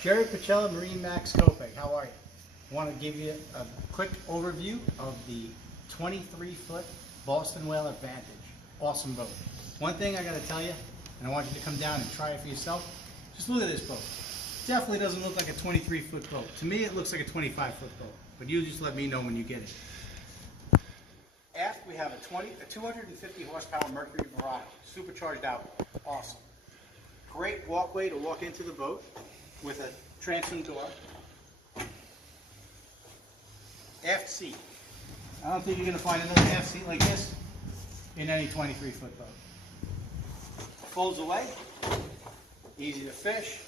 Jerry Pachella, MarineMax Copic. How are you? I want to give you a quick overview of the 23-foot Boston Whaler Vantage. Awesome boat. One thing I got to tell you, and I want you to come down and try it for yourself, just look at this boat. Definitely doesn't look like a 23-foot boat. To me, it looks like a 25-foot boat, but you just let me know when you get it. Aft, we have a 250 horsepower Mercury Mirage, supercharged out. Awesome. Great walkway to walk into the boat with a transom door. Aft seat. I don't think you're going to find another aft seat like this in any 23-foot boat. Folds away, easy to fish,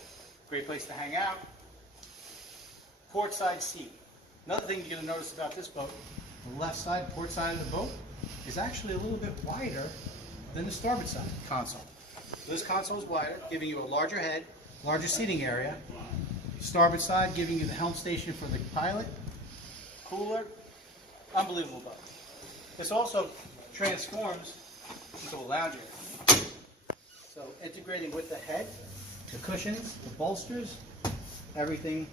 great place to hang out. Port side seat. Another thing you're going to notice about this boat, the left side, port side of the boat, is actually a little bit wider than the starboard side console. So this console is wider, giving you a larger head, larger seating area. Starboard side giving you the helm station for the pilot, cooler, unbelievable boat. This also transforms into a lounge area. So integrating with the head, the cushions, the bolsters, everything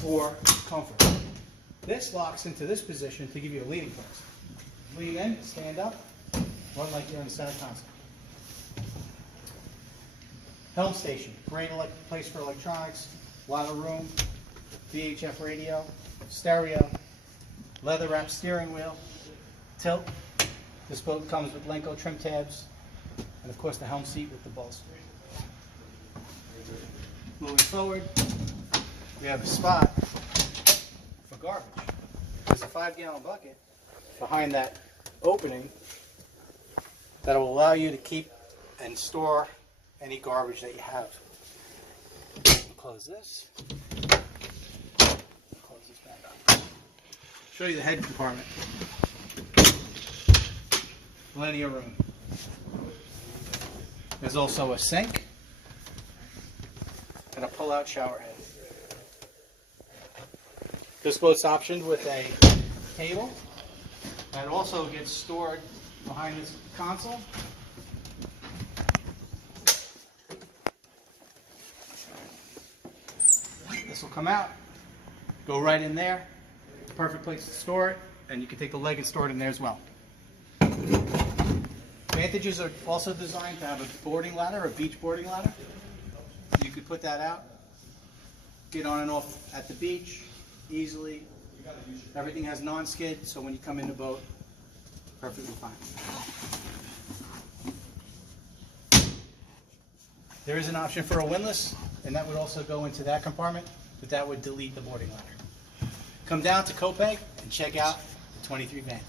for comfort. This locks into this position to give you a leaning place. Lean in, stand up, run like you're in the center console. Helm station, great place for electronics, a lot of room, VHF radio, stereo, leather wrapped steering wheel, tilt. This boat comes with Lenco trim tabs, and of course the helm seat with the bolster. Moving forward, we have a spot for garbage. There's a 5-gallon bucket behind that opening that will allow you to keep and store any garbage that you have. Close this. Close this back up. Show you the head compartment. Plenty of room. There's also a sink and a pull-out shower head. This boat's optioned with a table that also gets stored behind this console. This will come out, go right in there. Perfect place to store it, and you can take the leg and store it in there as well. Vantages are also designed to have a boarding ladder, a beach boarding ladder. You could put that out, get on and off at the beach easily. Everything has non-skid, so when you come in the boat, perfectly fine. There is an option for a windlass, and that would also go into that compartment, but that would delete the boarding ladder. Come down to Copic and check out the 23 Vantage.